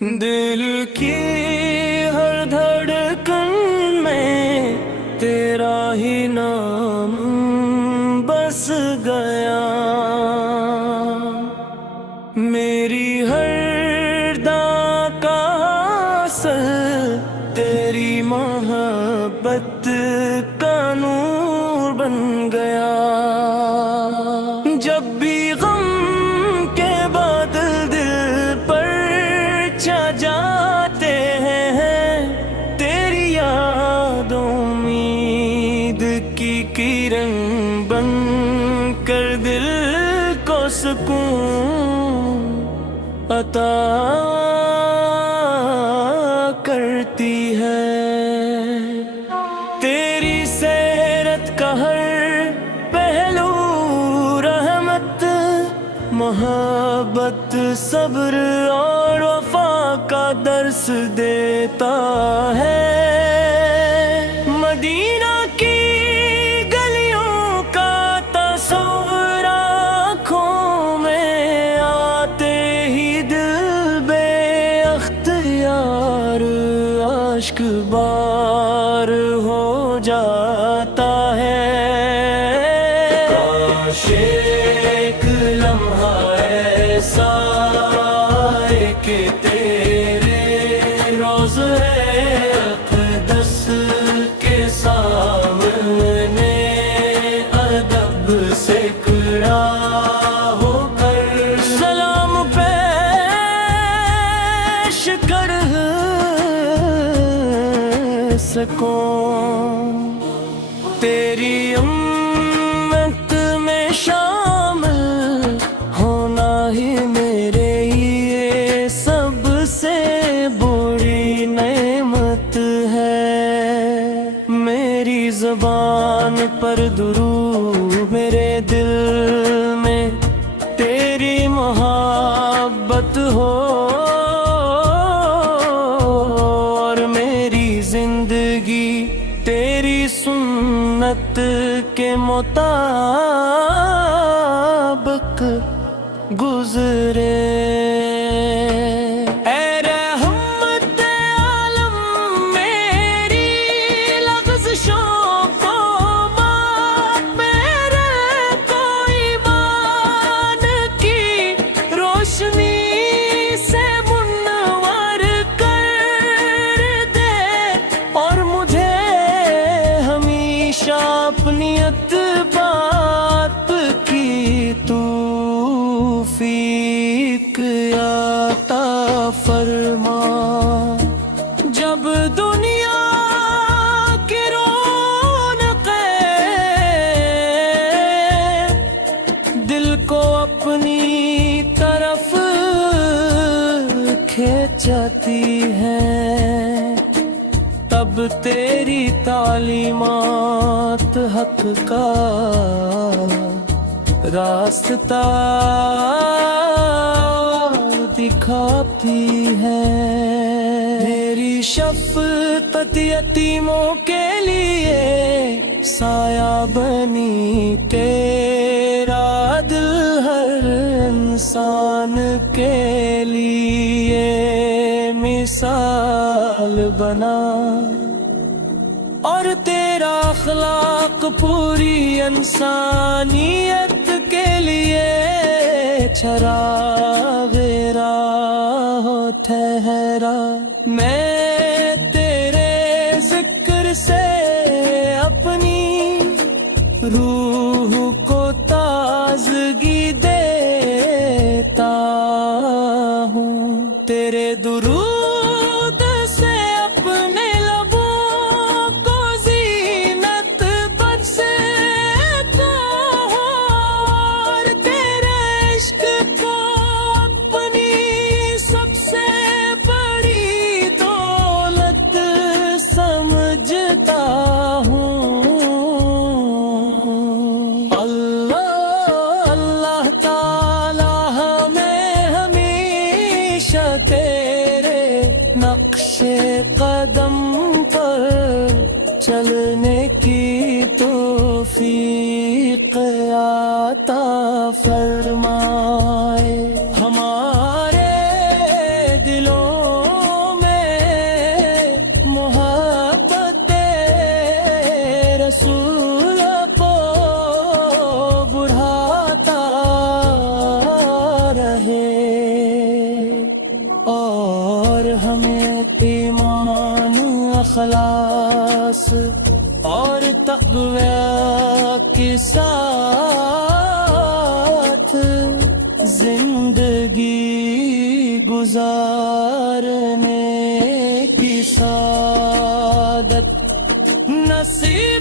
دل کی ہر دھڑکن میں تیرا ہی نام بس گیا، میری ہر داں کا اثر تیری محبت کا نور بن گیا۔ جب بھی غم کے بادل دل پر چھا جاتے ہیں، تیری یاد امید کی کرن بن کر دل کو سکون عطا کرتی ہے۔ تیری سیرت کا ہر پہلو رحمت، محبت، صبر اور وفا کا درس دیتا ہے۔ مدینہ کی گلیوں کا تصور آنکھوں میں آتے ہی دل بے اختیار اشک بار ہو جاتا ہے۔ کاش ایک لمحہ ایسا ہے کہ تیرے روضے اقدس کے سامنے ادب سے کھڑا ہو کر سلام پیش کر سکوں۔ تیری امت میں شامل ہونا ہی میرے لیے سب سے بڑی نعمت ہے۔ میری زبان پر درود، میرے دل میں تیری محبت ہو، اور میری زندگی تیری سنت کے مطابق گزرے۔ اے رحمت عالم، میری لغزشوں کو مات میرے کو ایمان کی روشنی سے منور کر دے، اور مجھے ہمیشہ اپنی بات کی توفیق عطا فرما۔ جب دنیا کی رونقیں دل کو اپنی طرف کھینچتی ہیں، تب تیری تعلیمات حق کا راستہ دکھاتی ہے۔ میری شفقت یتیموں کے لیے سایہ بنی، تیرا دل ہر انسان کے لیے مثال بنا، اور تیرا اخلاق پوری انسانیت کے لیے چراغ راہ ٹھہرا۔ میں تیرے ذکر سے اپنی روح کو تازگی دیتا ہوں، تیرے درود سے اپنے لبوں کو زینت بخشے تو، اور تیرے عشق کو اپنی سب سے بڑی دولت سمجھتا ہوں۔ اللہ اللہ تعالی ہمیں ہمیشہ تیرے نقش قدم پر چلنے کی توفیق عطا فرمائے۔ ہمارے دلوں اور ہمیں ایمان اخلاص اور تقوی کے ساتھ زندگی گزارنے کی سعادت نصیب